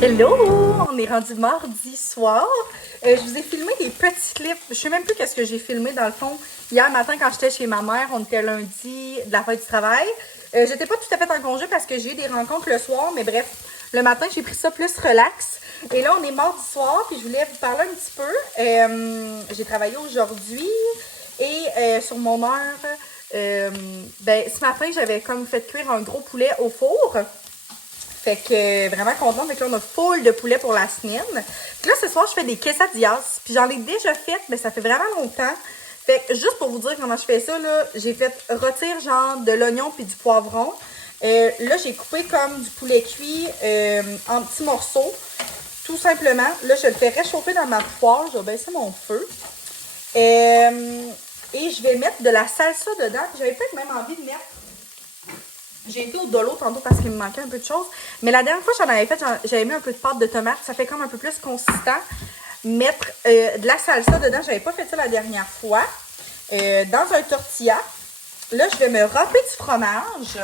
Hello! On est rendu mardi soir. Je vous ai filmé des petits clips. Je sais même plus qu'est-ce que j'ai filmé dans le fond. Hier matin, quand j'étais chez ma mère, on était lundi de la fête du travail. J'étais pas tout à fait en congé parce que j'ai eu des rencontres le soir, mais bref, le matin, j'ai pris ça plus relax. Et là, on est mardi soir, puis je voulais vous parler un petit peu. J'ai travaillé aujourd'hui et sur mon heure, ce matin, j'avais comme fait cuire un gros poulet au four. Fait que vraiment contente. Fait que là, on a full de poulet pour la semaine. Puis là, ce soir, je fais des quesadillas. Puis j'en ai déjà fait, mais ça fait vraiment longtemps. Fait que juste pour vous dire comment je fais ça, là, j'ai fait rôtir genre de l'oignon puis du poivron. Là, j'ai coupé comme du poulet cuit en petits morceaux. Tout simplement. Là, je le fais réchauffer dans ma poêle. Je vais baisser mon feu. Et je vais mettre de la salsa dedans. Puis j'avais peut-être même envie de mettre... J'ai été au dolo tantôt parce qu'il me manquait un peu de choses. Mais la dernière fois que j'en avais fait, j'avais mis un peu de pâte de tomate. Ça fait comme un peu plus consistant. Mettre de la salsa dedans. J'avais pas fait ça la dernière fois. Dans un tortilla. Là, je vais me râper du fromage.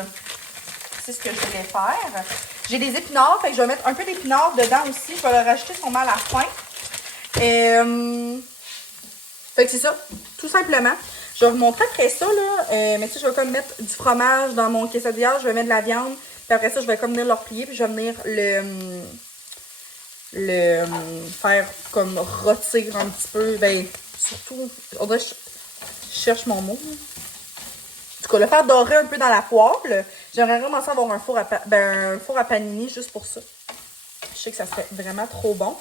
C'est ce que je voulais faire. J'ai des épinards. Fait que je vais mettre un peu d'épinards dedans aussi. Je vais le rajouter sûrement à la fin. Fait que c'est ça. Tout simplement. Je vais vous montrer après ça, là. Mais tu sais, je vais comme mettre du fromage dans mon quesadilla. Je vais mettre de la viande. Puis après ça, je vais comme venir le replier. Puis je vais venir le faire comme rôtir un petit peu. Ben, surtout, on dirait que je cherche mon mot. En tout cas, le faire dorer un peu dans la poêle. J'aimerais vraiment ça avoir un four à panini juste pour ça. Je sais que ça serait vraiment trop bon.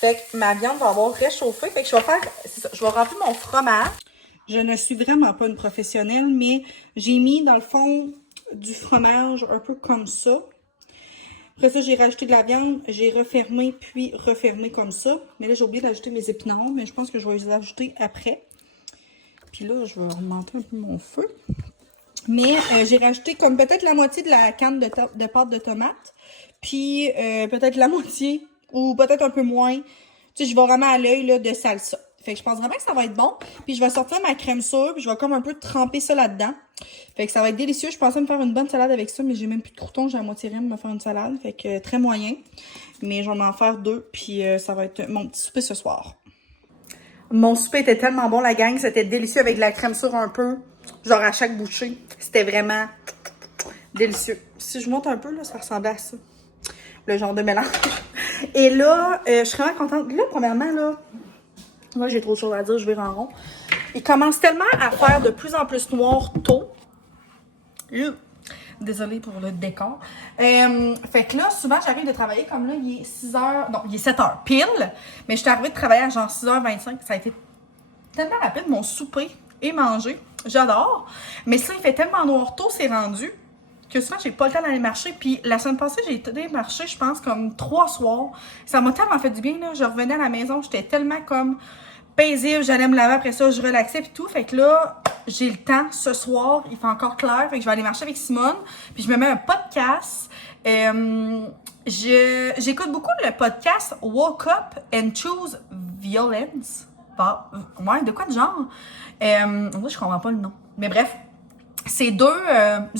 Fait que ma viande va avoir réchauffé. Fait que je vais faire, c'est ça, je vais remplir mon fromage. Je ne suis vraiment pas une professionnelle, mais j'ai mis dans le fond du fromage un peu comme ça. Après ça, j'ai rajouté de la viande, j'ai refermé puis refermé comme ça. Mais là, j'ai oublié d'ajouter mes épinards, mais je pense que je vais les ajouter après. Puis là, je vais remonter un peu mon feu. Mais j'ai rajouté comme peut-être la moitié de la canne de pâte de tomate. Puis peut-être la moitié ou peut-être un peu moins. Tu sais, je vais vraiment à l'œil là, de salsa. Fait que je pense vraiment que ça va être bon. Puis je vais sortir ma crème sûre, puis je vais comme un peu tremper ça là-dedans. Fait que ça va être délicieux. Je pensais me faire une bonne salade avec ça, mais j'ai même plus de croutons. J'ai à moitié rien de me faire une salade. Fait que très moyen. Mais je vais en faire deux, puis ça va être mon petit souper ce soir. Mon souper était tellement bon, la gang. C'était délicieux avec de la crème sûre un peu. Genre à chaque bouchée. C'était vraiment délicieux. Si je monte un peu, là, ça ressemblait à ça. Le genre de mélange. Et là, je suis vraiment contente. Là, premièrement, là, moi, j'ai trop de choses à dire, je vais en rond. Il commence tellement à faire de plus en plus noir tôt. Désolée pour le décor. Fait que là, souvent, j'arrive de travailler comme là, il est 6h, non, il est 7h pile. Mais je suis arrivée de travailler à genre 6h25. Ça a été tellement rapide, mon souper et manger. J'adore. Mais ça, il fait tellement noir tôt, c'est rendu, que souvent, j'ai pas le temps d'aller marcher. Puis la semaine passée, j'ai été marcher, je pense, comme 3 soirs. Ça m'a tellement fait du bien, là. Je revenais à la maison, j'étais tellement comme paisible. J'allais me laver après ça, je relaxais puis tout. Fait que là, j'ai le temps ce soir. Il fait encore clair. Fait que je vais aller marcher avec Simone. Puis je me mets un podcast. J'écoute beaucoup le podcast Woke Up and Choose Violence. Ouais, de quoi de genre? Je comprends pas le nom. Mais bref, c'est deux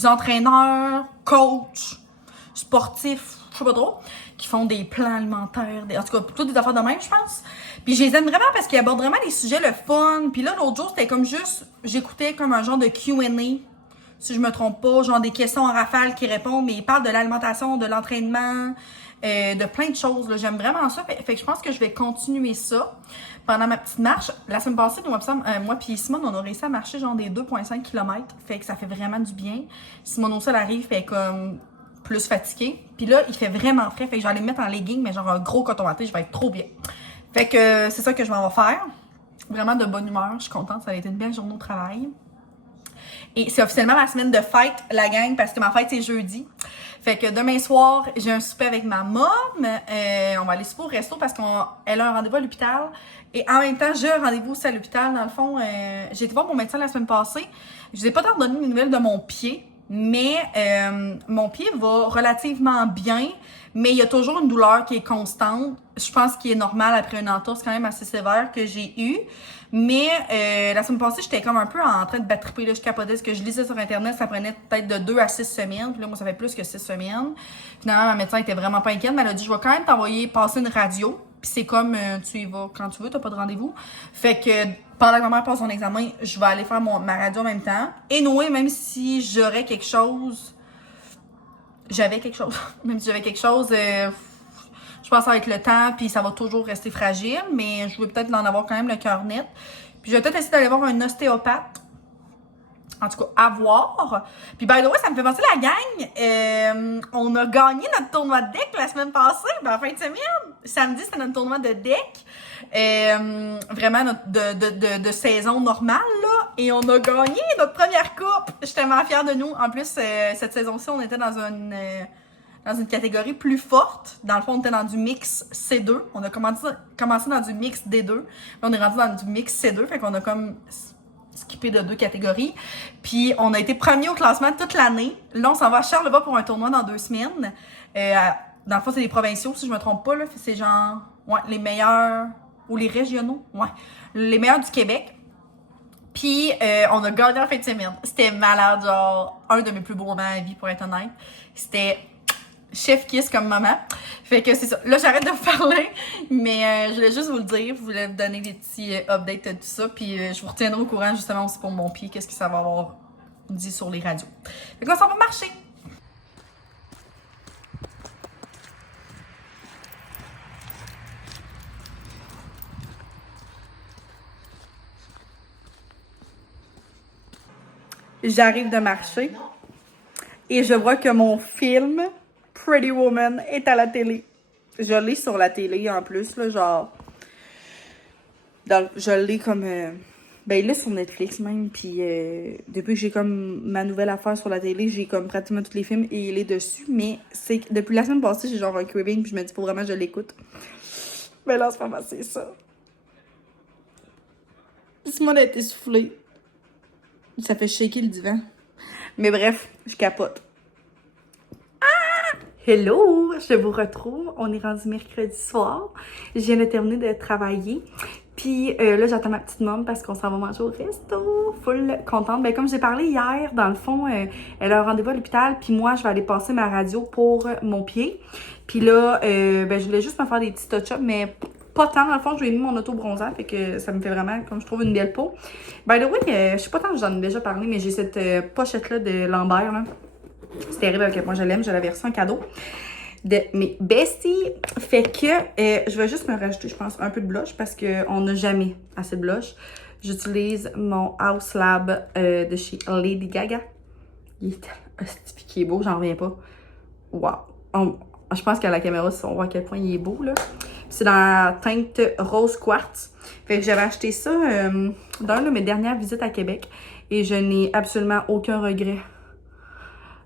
entraîneurs, coachs, sportifs, je sais pas trop, qui font des plans alimentaires, en tout cas, toutes des affaires de même, je pense. Puis je les aime vraiment parce qu'ils abordent vraiment des sujets le fun. Puis là, l'autre jour, c'était comme juste, j'écoutais comme un genre de Q&A, si je me trompe pas, genre des questions en rafale qui répondent, mais ils parlent de l'alimentation, de l'entraînement, de plein de choses. Là. J'aime vraiment ça. Fait que je pense que je vais continuer ça pendant ma petite marche. La semaine passée, moi puis Simone, on a réussi à marcher genre des 2,5 km. Fait que ça fait vraiment du bien. Simone aussi, elle arrive, fait comme plus fatiguée. Puis là, il fait vraiment frais. Fait que je vais aller me mettre en legging, mais genre un gros coton watté, je vais être trop bien. Fait que c'est ça que je m'en vais faire. Vraiment de bonne humeur. Je suis contente. Ça a été une belle journée au travail. Et c'est officiellement ma semaine de fête, la gang, parce que ma fête, c'est jeudi. Fait que demain soir, j'ai un souper avec ma mom. On va aller souper au resto parce qu'elle a un rendez-vous à l'hôpital. Et en même temps, j'ai un rendez-vous aussi à l'hôpital. Dans le fond, j'ai été voir mon médecin la semaine passée. Je vous ai pas tant donné des nouvelles de mon pied, mais mon pied va relativement bien. Mais il y a toujours une douleur qui est constante. Je pense qu'il est normal après une entorse quand même assez sévère que j'ai eue. Mais la semaine passée, j'étais comme un peu en train de battriper, là, je capotais. Ce que je lisais sur Internet, ça prenait peut-être de 2 à 6 semaines. Puis là, moi, ça fait plus que 6 semaines. Finalement, ma médecin était vraiment pas inquiète, mais elle a dit, je vais quand même t'envoyer passer une radio. Puis c'est comme, tu y vas quand tu veux, t'as pas de rendez-vous. Fait que pendant que ma mère passe son examen, je vais aller faire ma radio en même temps. Et Noé, même si j'aurais quelque chose... Même si j'avais quelque chose, je pense avec le temps, puis ça va toujours rester fragile, mais je veux peut-être en avoir quand même le cœur net. Puis je vais peut-être essayer d'aller voir un ostéopathe. En tout cas, à voir. Puis, by the way, ça me fait penser la gang. On a gagné notre tournoi de deck la semaine passée, en fin de semaine. Samedi, c'était notre tournoi de deck. Vraiment de saison normale, là. Et on a gagné notre première coupe. Je suis tellement fière de nous. En plus, cette saison-ci, on était dans une catégorie plus forte. Dans le fond, on était dans du mix C2. On a commencé dans du mix D2. Là, on est rendu dans du mix C2. Fait qu'on a comme skippé de 2 catégories. Puis, on a été premier au classement toute l'année. Là, on s'en va à Charlevoix pour un tournoi dans 2 semaines. Dans le fond, c'est les provinciaux, si je me trompe pas. Là. C'est genre, ouais, les meilleurs... Ou les régionaux, ouais. Les meilleurs du Québec. Puis, on a gagné en fin de semaine. C'était malade, genre, un de mes plus beaux moments à vie, pour être honnête. C'était chef kiss comme maman. Fait que c'est ça. Là, j'arrête de vous parler, mais je voulais juste vous le dire. Je voulais vous donner des petits updates de tout ça. Puis, je vous retiendrai au courant, justement, aussi pour mon pied, qu'est-ce que ça va avoir dit sur les radios. Fait qu'on s'en va marcher. J'arrive de marcher et je vois que mon film Pretty Woman est à la télé. Je l'ai sur la télé en plus, là, genre... je l'ai comme... ben, il est sur Netflix même, puis depuis que j'ai comme ma nouvelle affaire sur la télé, j'ai comme pratiquement tous les films et il est dessus, mais c'est depuis la semaine passée, j'ai genre un craving, puis je me dis, faut vraiment que je l'écoute. Mais là, en ce moment, c'est ça. Simone a été soufflée. Ça fait shaker le divan. Mais bref, je capote. Ah! Hello! Je vous retrouve. On est rendu mercredi soir. Je viens de terminer de travailler. Puis là, j'attends ma petite môme parce qu'on s'en va manger au resto. Full contente. Ben, comme j'ai parlé hier, dans le fond, elle a un rendez-vous à l'hôpital. Puis moi, je vais aller passer ma radio pour mon pied. Puis là, ben, je voulais juste me faire des petits touch-ups, mais pas tant. Dans le fond, je lui ai mis mon auto bronzant. Fait que ça me fait vraiment, comme je trouve, une belle peau. By the way, je sais pas tant que j'en ai déjà parlé, mais j'ai cette pochette-là de Lambert, là. C'est terrible à quel point je l'aime. Je l'avais reçu en cadeau de mes besties. Fait que je vais juste me rajouter, je pense, un peu de blush parce qu'on n'a jamais assez de blush. J'utilise mon House Lab de chez Lady Gaga. Il est beau, j'en reviens pas. Wow! Je pense qu'à la caméra, on voit à quel point il est beau, là. C'est dans la teinte rose quartz. Fait que j'avais acheté ça dans une de mes dernières visites à Québec. Et je n'ai absolument aucun regret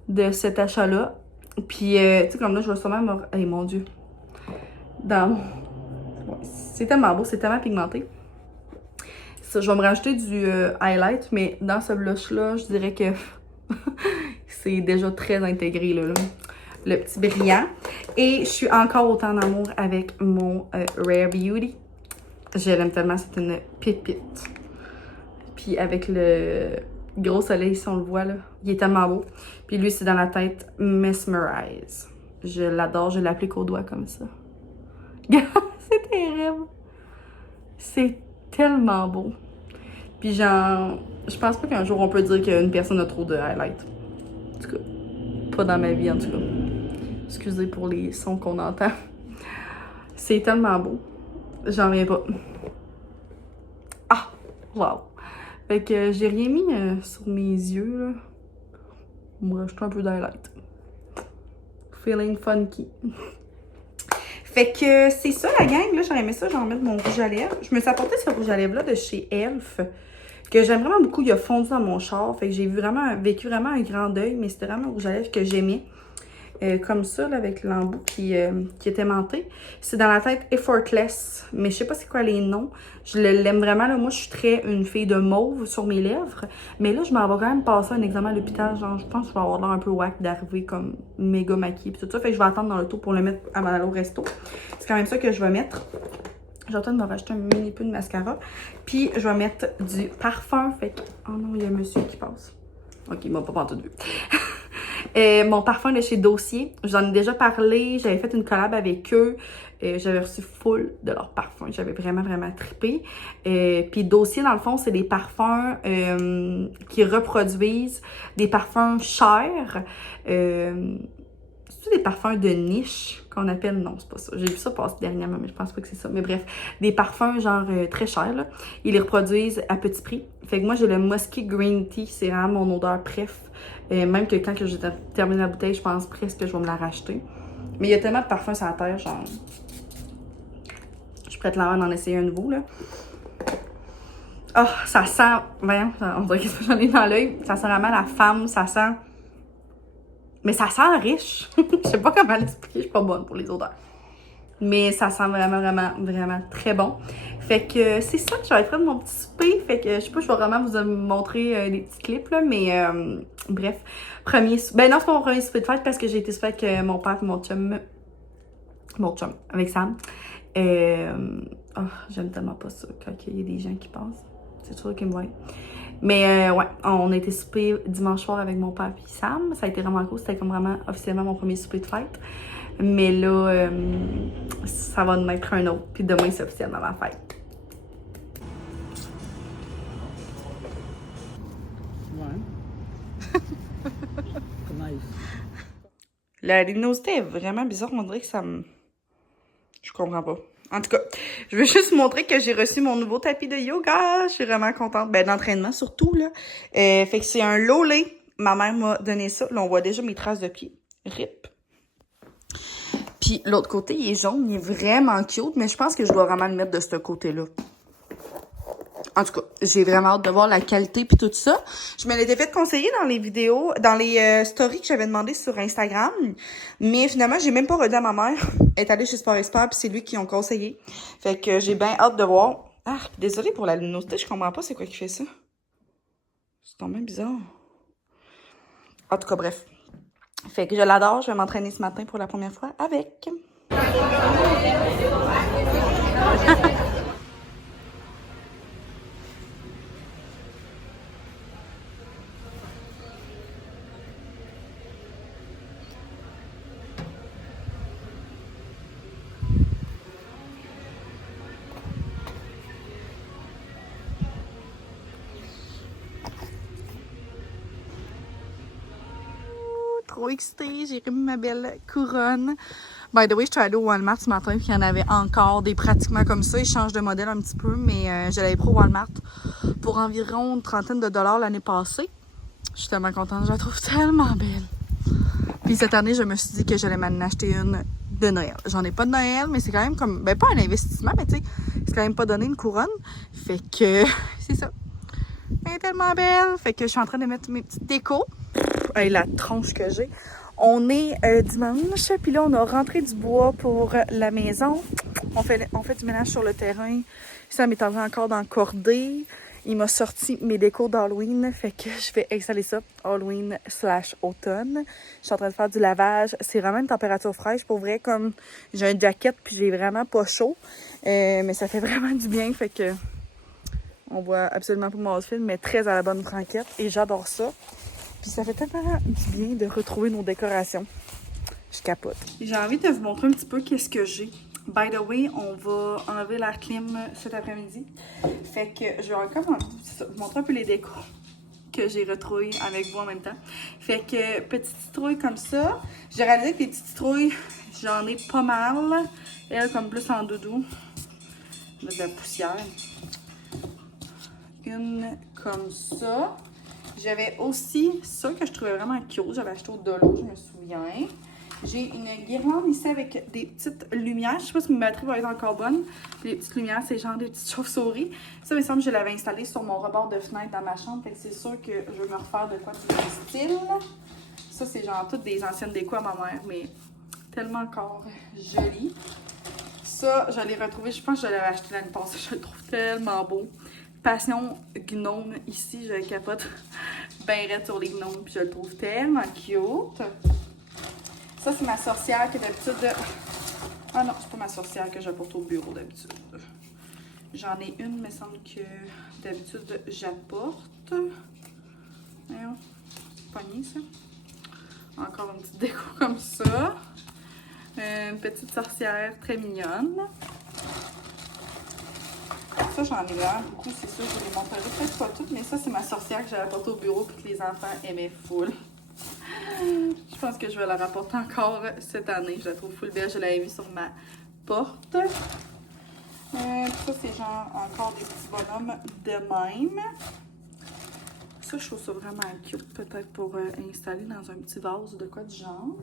de cet achat-là. Puis, tu sais, comme là, je vais sûrement me... Hey, mon Dieu! C'est tellement beau, c'est tellement pigmenté. Ça, je vais me rajouter du highlight, mais dans ce blush-là, je dirais que c'est déjà très intégré, là. Le petit brillant. Et je suis encore autant en amour avec mon Rare Beauty. Je l'aime tellement, c'est une pépite. Puis avec le gros soleil, si on le voit, là, il est tellement beau. Puis lui, c'est dans la tête Mesmerize. Je l'adore, je l'applique au doigt comme ça. C'est terrible. C'est tellement beau. Puis genre, je pense pas qu'un jour on peut dire qu'une personne a trop de highlight. En tout cas, pas dans ma vie en tout cas. Excusez pour les sons qu'on entend. C'est tellement beau. J'en reviens pas. Ah! Wow! Fait que j'ai rien mis sur mes yeux, là. On va rajouter un peu d'highlight. Feeling funky. Fait que c'est ça la gang. Là, j'aurais aimé ça, j'en mettre mon rouge à lèvres. Je me suis apporté ce rouge à lèvres-là de chez Elf. Que j'aime vraiment beaucoup. Il a fondu dans mon char. Fait que j'ai vécu vraiment un grand deuil. Mais c'était vraiment un rouge à lèvres que j'aimais. comme ça, là, avec l'embout qui est aimanté. C'est dans la tête Effortless, mais je sais pas c'est quoi les noms. Je l'aime vraiment, là. Moi, je suis très une fille de mauve sur mes lèvres. Mais là, je m'en vais quand même passer un examen à l'hôpital. Genre, je pense que je vais avoir l'air un peu whack d'arriver comme méga maquillée pis tout ça. Fait que je vais attendre dans le tour pour le mettre avant d'aller au resto. C'est quand même ça que je vais mettre. J'ai en train de me rajouter un mini peu de mascara. Puis, je vais mettre du parfum. Fait que... Oh non, il y a un monsieur qui passe. Ok, il m'a pas tout vu. Mon parfum de chez Dossier, j'en ai déjà parlé, j'avais fait une collab avec eux, j'avais reçu full de leurs parfums, j'avais vraiment trippé. Puis Dossier, dans le fond, c'est des parfums qui reproduisent des parfums chers. C'est des parfums de niche qu'on appelle, non, c'est pas ça. J'ai vu ça passer dernièrement, mais je pense pas que c'est ça. Mais bref, des parfums genre très chers, là. Ils les reproduisent à petit prix. Fait que moi, j'ai le Musky Green Tea, c'est vraiment mon odeur préf. Même que quand j'ai terminé la bouteille, je pense presque que je vais me la racheter. Mais il y a tellement de parfums sur la terre, genre... Je suis prête là d'en essayer un nouveau, là. Oh, ça sent... Voyons, on dirait que j'en ai dans l'œil. Ça sent vraiment la femme, ça sent... Mais ça sent riche. Je sais pas comment l'expliquer, je suis pas bonne pour les odeurs. Mais ça sent vraiment très bon. Fait que c'est ça que j'avais fait de mon petit souper. Fait que je sais pas, je vais vraiment vous montrer des petits clips là. Mais bref, premier souper. Ben non, c'est pas mon premier souper de fête parce que j'ai été souper avec mon père et mon chum. Mon chum, avec Sam. Oh, j'aime tellement pas ça quand il y a des gens qui passent. C'est sûr qu'ils me voient. Mais ouais, on a été souper dimanche soir avec mon père et Sam. Ça a été vraiment cool. C'était comme vraiment officiellement mon premier souper de fête. Mais là, ça va en être un autre. Puis demain, c'est officiellement ma fête. Ouais. Nice. La luminosité est vraiment bizarre. On dirait que ça me... Je comprends pas. En tout cas, je veux juste montrer que j'ai reçu mon nouveau tapis de yoga. Je suis vraiment contente. Ben, d'entraînement surtout, là. Fait que c'est un Lolé. Ma mère m'a donné ça. Là, on voit déjà mes traces de pied. RIP. Puis l'autre côté, il est jaune. Il est vraiment cute. Mais je pense que je dois vraiment le mettre de ce côté-là. En tout cas, j'ai vraiment hâte de voir la qualité puis tout ça. Je me l'étais fait conseiller dans les vidéos, dans les stories que j'avais demandé sur Instagram. Mais finalement, j'ai même pas redit à ma mère. Elle est allée chez Sport Expert puis c'est lui qui ont conseillé. Fait que j'ai bien hâte de voir. Ah, désolée pour la luminosité, je comprends pas c'est quoi qui fait ça. C'est quand même bizarre. En tout cas, bref. Fait que je l'adore, je vais m'entraîner ce matin pour la première fois avec. Trop excitée, j'ai remis ma belle couronne. By the way, je suis allée au Walmart ce matin puis il y en avait encore des pratiquement comme ça. Ils changent de modèle un petit peu, mais je l'avais pris au Walmart pour environ une trentaine de dollars l'année passée. Je suis tellement contente, je la trouve tellement belle. Puis cette année, je me suis dit que j'allais m'en acheter une de Noël. J'en ai pas de Noël, mais c'est quand même comme, ben pas un investissement, mais tu sais, c'est quand même pas donné une couronne. Fait que, c'est ça. Elle est tellement belle. Fait que je suis en train de mettre mes petites décos. Hey, la tronche que j'ai. On est dimanche, puis là, on a rentré du bois pour la maison. On fait du ménage sur le terrain. Ça m'est encore d'encorder. Il m'a sorti mes décos d'Halloween, fait que je vais installer ça Halloween/automne. Je suis en train de faire du lavage. C'est vraiment une température fraîche. Pour vrai, comme j'ai un jacket, puis j'ai vraiment pas chaud. Mais ça fait vraiment du bien, fait que on voit absolument pas mon outfit, mais très à la bonne franquette. Et j'adore ça. Puis ça fait tellement du bien de retrouver nos décorations. Je capote. J'ai envie de vous montrer un petit peu qu'est-ce que j'ai. By the way, on va enlever l'air clim cet après-midi. Fait que je vais encore vous montrer un peu les décos que j'ai retrouvés avec vous en même temps. Fait que petite citrouille comme ça. J'ai réalisé que les petites citrouilles, j'en ai pas mal. Elle comme plus en doudou. De la poussière. Une comme ça. J'avais aussi ça que je trouvais vraiment cute. J'avais acheté au Dolo, je me souviens. J'ai une guirlande ici avec des petites lumières. Je sais pas si ma batterie va être encore bonne. Puis les petites lumières, c'est genre des petites chauves-souris. Ça, il me semble que je l'avais installé sur mon rebord de fenêtre dans ma chambre. Fait que c'est sûr que je vais me refaire de quoi de style. Ça, c'est genre toutes des anciennes déco à ma mère, mais tellement encore joli. Ça, je l'ai retrouvé, je pense que je l'avais acheté l'année passée, je le trouve tellement beau. Passion gnome, ici, je capote ben raide sur les gnomes, puis je le trouve tellement cute. Ça, c'est ma sorcière que d'habitude... Ah non, c'est pas ma sorcière que j'apporte au bureau d'habitude. J'en ai une, me semble que d'habitude j'apporte. Voyons, c'est pogné ça. Encore une petite déco comme ça. Une petite sorcière très mignonne. Ça, j'en ai vraiment beaucoup, c'est sûr, je vous les montrerai peut-être pas toutes, mais ça, c'est ma sorcière que j'avais apportée au bureau et que les enfants aimaient full. Je pense que je vais la rapporter encore cette année. Je la trouve full belle, je l'avais mis sur ma porte. Ça, c'est genre encore des petits bonhommes de même. Ça, je trouve ça vraiment cute, peut-être pour installer dans un petit vase de quoi de genre.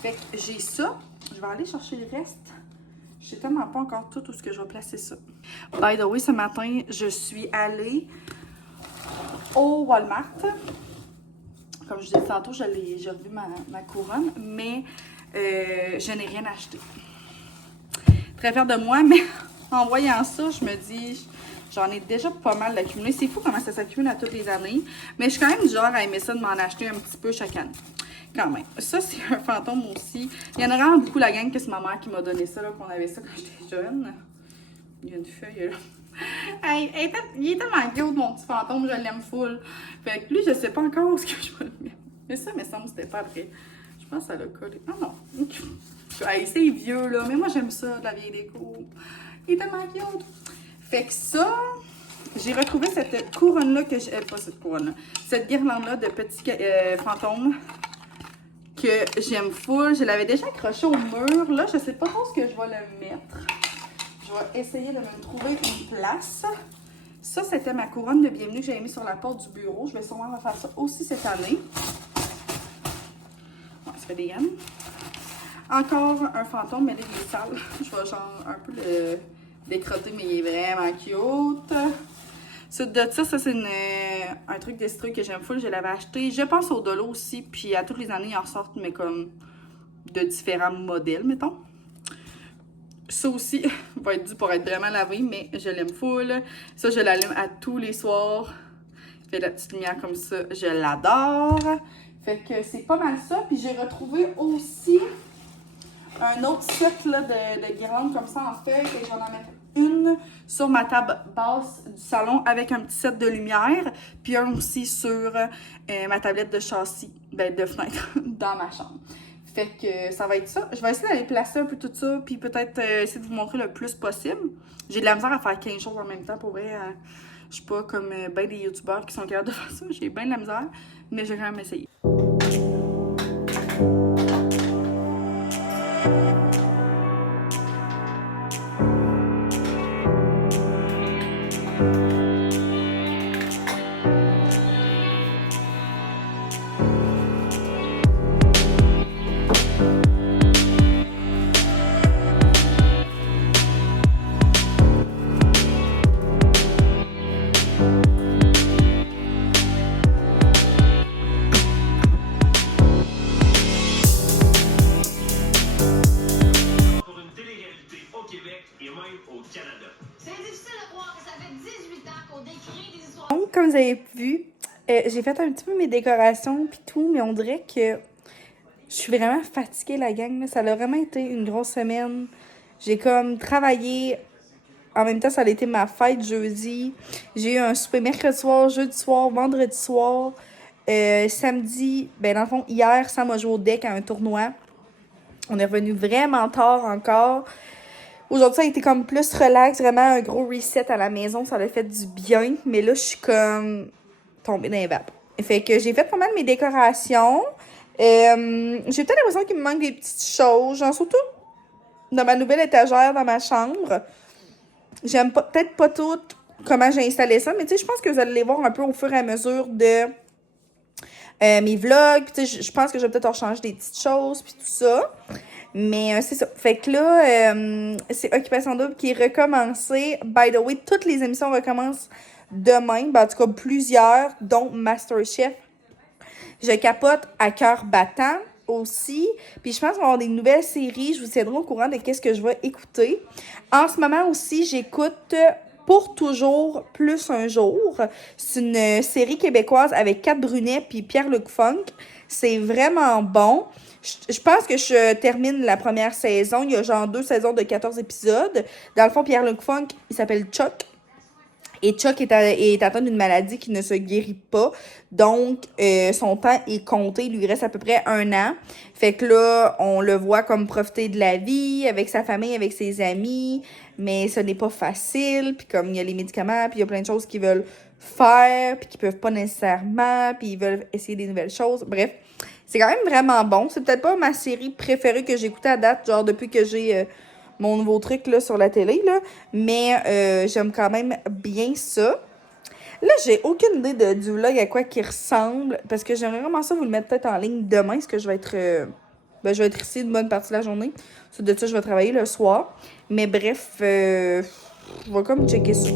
Fait que j'ai ça. Je vais aller chercher le reste. Je sais tellement pas encore tout où ce que je vais placer ça. By the way, ce matin, je suis allée au Walmart. Comme je disais tantôt, j'ai revu ma couronne, mais je n'ai rien acheté. Très fière de moi, mais en voyant ça, je me dis, j'en ai déjà pas mal accumulé. C'est fou comment ça s'accumule à toutes les années. Mais je suis quand même du genre à aimer ça de m'en acheter un petit peu chaque année. Quand même. Ça, c'est un fantôme aussi. Il y en a vraiment beaucoup la gang que c'est ma mère qui m'a donné ça, là, qu'on avait ça quand j'étais jeune. Il y a une feuille là. Hey, il est tellement cute, mon petit fantôme, je l'aime full. Fait que lui, je sais pas encore où est-ce que je vais le mettre. Mais ça, me semble que c'était pas vrai. Je pense que ça l'a collé. Ah non. Hey, c'est vieux, là. Mais moi, j'aime ça, de la vieille déco. Il est tellement cute. Fait que ça, j'ai retrouvé cette couronne-là que j'ai... pas cette couronne-là. Cette guirlande-là de petits fantômes que j'aime full. Je l'avais déjà accroché au mur. Là, je sais pas trop ce que je vais le mettre. Je vais essayer de me trouver une place. Ça, c'était ma couronne de bienvenue que j'avais mis sur la porte du bureau. Je vais sûrement refaire ça aussi cette année. Ouais, ça fait des gammes. Encore un fantôme, mais là, il est sale. Je vais genre un peu le décrotter, mais il est vraiment cute. Suite de ça, c'est un truc d'estrue que j'aime full. Je l'avais acheté. Je pense au Dolo aussi. Puis à toutes les années, ils en sortent, mais comme de différents modèles, mettons. Ça aussi va être dû pour être vraiment lavé, mais je l'aime full. Ça, je l'allume à tous les soirs. Il fait la petite lumière comme ça. Je l'adore. Fait que c'est pas mal ça. Puis j'ai retrouvé aussi un autre set là, de guirlandes comme ça en feuille. Et je vais en mettre une sur ma table basse du salon avec un petit set de lumière. Puis un aussi sur ma tablette de châssis, de fenêtre dans ma chambre. Fait que ça va être ça. Je vais essayer d'aller placer un peu tout ça, puis peut-être essayer de vous montrer le plus possible. J'ai de la misère à faire 15 choses en même temps, pour vrai. Je suis pas comme ben des youtubeurs qui sont capables de faire ça. J'ai bien de la misère, mais je vais quand même essayer. Donc, comme vous avez vu, j'ai fait un petit peu mes décorations puis tout, mais on dirait que je suis vraiment fatiguée, la gang. Là. Ça a vraiment été une grosse semaine. J'ai comme travaillé. En même temps, ça a été ma fête jeudi. J'ai eu un souper mercredi soir, jeudi soir, vendredi soir. Samedi, dans le fond, hier, Sam a joué au deck à un tournoi. On est revenu vraiment tard encore. Aujourd'hui, ça a été comme plus relax, vraiment un gros reset à la maison. Ça a fait du bien. Mais là, je suis comme tombée dans les vapes. Fait que j'ai fait pas mal mes décorations. J'ai peut-être l'impression qu'il me manque des petites choses. Genre surtout dans ma nouvelle étagère dans ma chambre. J'aime peut-être pas tout comment j'ai installé ça. Mais tu sais, je pense que vous allez les voir un peu au fur et à mesure de mes vlogs. Puis tu sais, je pense que je vais peut-être en changer des petites choses. Puis tout ça. Mais c'est ça. Fait que là, c'est Occupation Double qui est recommencé. By the way, toutes les émissions recommencent demain. En tout cas, plusieurs, dont MasterChef. Je capote à cœur battant aussi. Puis je pense qu'on va avoir des nouvelles séries. Je vous tiendrai au courant de qu'est-ce que je vais écouter. En ce moment aussi, j'écoute Pour toujours plus un jour. C'est une série québécoise avec Kat Brunet puis Pierre-Luc Funk. C'est vraiment bon. Je pense que je termine la première saison. Il y a genre 2 saisons de 14 épisodes. Dans le fond, Pierre-Luc Funk, il s'appelle Chuck. Et Chuck est atteint d'une maladie qui ne se guérit pas. Donc, son temps est compté. Il lui reste à peu près 1 an. Fait que là, on le voit comme profiter de la vie, avec sa famille, avec ses amis. Mais ce n'est pas facile. Puis comme il y a les médicaments, puis il y a plein de choses qu'ils veulent faire, puis qu'ils peuvent pas nécessairement, puis ils veulent essayer des nouvelles choses. Bref, c'est quand même vraiment bon. C'est peut-être pas ma série préférée que j'ai écoutée à date, genre depuis que j'ai... mon nouveau truc là, sur la télé, là. Mais j'aime quand même bien ça. Là, j'ai aucune idée du vlog à quoi qu'il ressemble. Parce que j'aimerais vraiment ça vous le mettre peut-être en ligne demain. Parce que je vais être je vais être ici une bonne partie de la journée. Ensuite de ça, je vais travailler le soir. Mais bref, je vais comme checker ça.